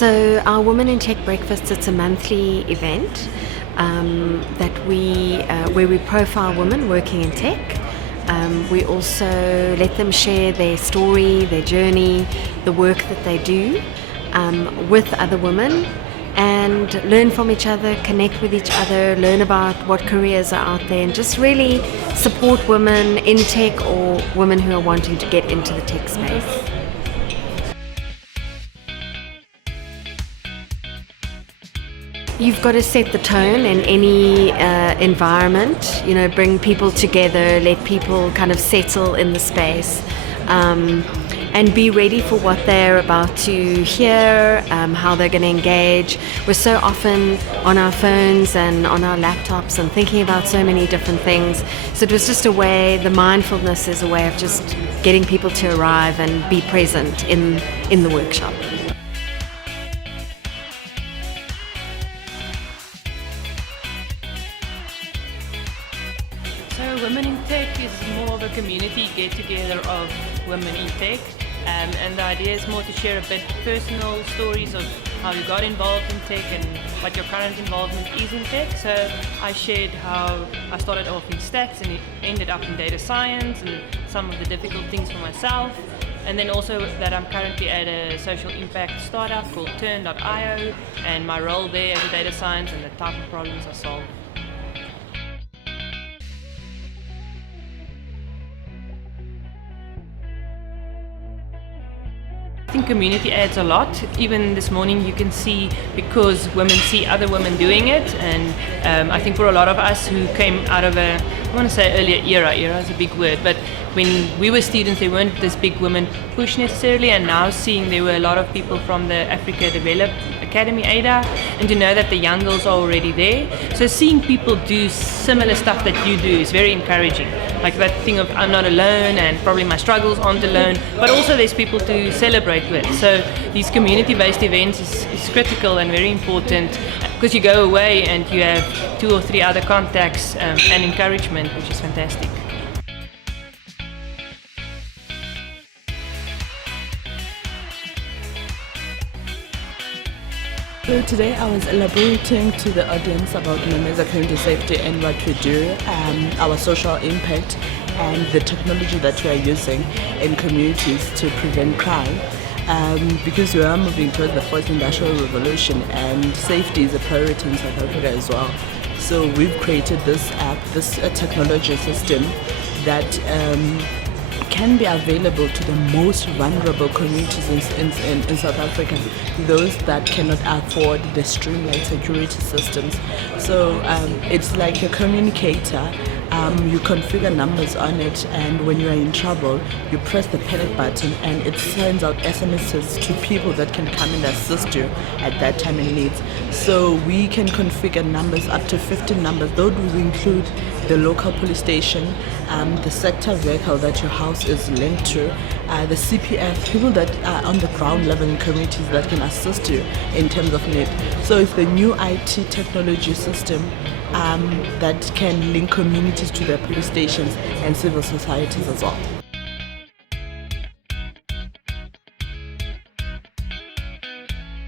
So our Women in Tech Breakfast, it's a monthly event where we profile women working in tech. We also let them share their story, their journey, the work that they do with other women, and learn from each other, connect with each other, learn about what careers are out there, and just really support women in tech or women who are wanting to get into the tech space. You've got to set the tone in any environment, bring people together, let people kind of settle in the space, and be ready for what they're about to hear, how they're going to engage. We're so often on our phones and on our laptops and thinking about so many different things. So it was just a way, the mindfulness is a way of just getting people to arrive and be present in the workshop. So Women in Tech is more of a community get-together of women in tech, and the idea is more to share a bit personal stories of how you got involved in tech and what your current involvement is in tech. So I shared how I started off in stats and it ended up in data science and some of the difficult things for myself. And then also that I'm currently at a social impact startup called Turn.io, and my role there as a data science and the type of problems I solve. I think community adds a lot. Even this morning you can see, because women see other women doing it, and I think for a lot of us who came out of I want to say earlier era is a big word, but when we were students there weren't this big women push necessarily, and now seeing there were a lot of people from the Africa Develop Academy ADA, and to know that the young girls are already there. So seeing people do similar stuff that you do is very encouraging. Like that thing of I'm not alone and probably my struggles aren't alone, but also there's people to celebrate with. So these community-based events is critical and very important, because you go away and you have 2 or 3 other contacts and encouragement, which is fantastic. So today I was elaborating to the audience about Memeza community safety and what we do, our social impact, and the technology that we are using in communities to prevent crime. Because we are moving towards the 4th industrial revolution, and safety is a priority in South Africa as well. So we've created this app, this technology system that can be available to the most vulnerable communities in South Africa, those that cannot afford the streamlined security systems. So it's like a communicator. You configure numbers on it, and when you are in trouble, you press the panic button and it sends out SMSs to people that can come and assist you at that time in need. So we can configure numbers, up to 15 numbers. Those will include the local police station, the sector vehicle that your house is linked to, the CPF, people that are on the ground level in communities that can assist you in terms of need. So it's the new IT technology system that can link communities to their police stations and civil societies as well.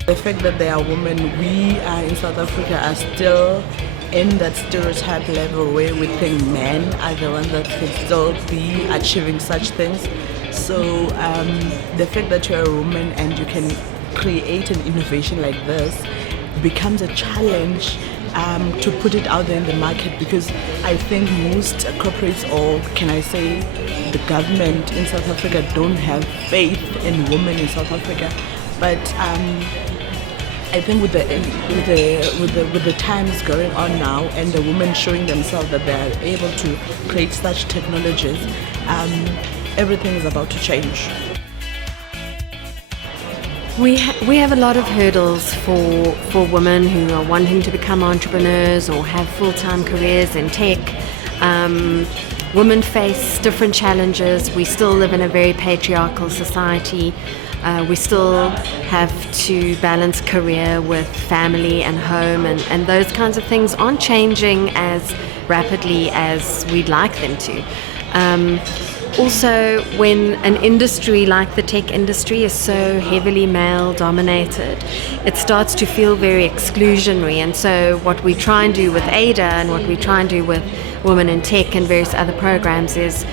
The fact that there are women, we in South Africa are still in that stereotype level where we think men are the ones that can still be achieving such things. So the fact that you're a woman and you can create an innovation like this becomes a challenge to put it out there in the market, because I think most corporates, or can I say the government in South Africa, don't have faith in women in South Africa. But I think with the times going on now and the women showing themselves that they are able to create such technologies, everything is about to change. We have a lot of hurdles for women who are wanting to become entrepreneurs or have full-time careers in tech. Women face different challenges. We still live in a very patriarchal society. We still have to balance career with family and home, and those kinds of things aren't changing as rapidly as we'd like them to. Also, when an industry like the tech industry is so heavily male dominated, it starts to feel very exclusionary. And so what we try and do with ADA and what we try and do with Women in Tech and various other programs is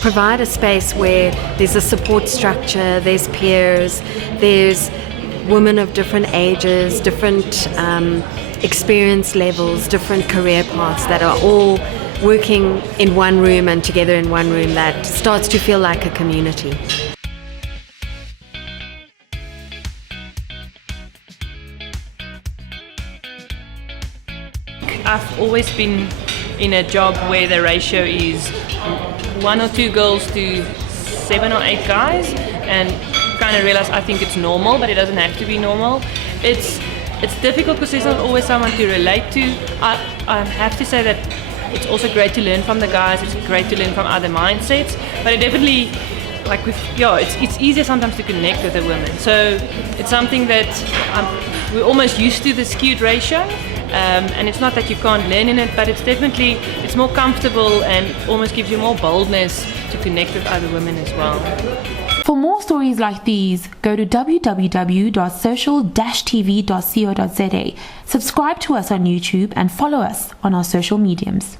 provide a space where there's a support structure, there's peers, there's women of different ages, different experience levels, different career paths that are all working in one room and together in one room that starts to feel like a community. I've always been in a job where the ratio is 1 or 2 girls to 7 or 8 guys, and kind of realized I think it's normal, but it doesn't have to be normal. It's difficult because there's not always someone to relate to. I have to say that it's also great to learn from the guys. It's great to learn from other mindsets, but it definitely, it's easier sometimes to connect with the women. So it's something that we're almost used to the skewed ratio, and it's not that you can't learn in it, but it's more comfortable and almost gives you more boldness to connect with other women as well. For more stories like these, go to www.social-tv.co.za, subscribe to us on YouTube, and follow us on our social mediums.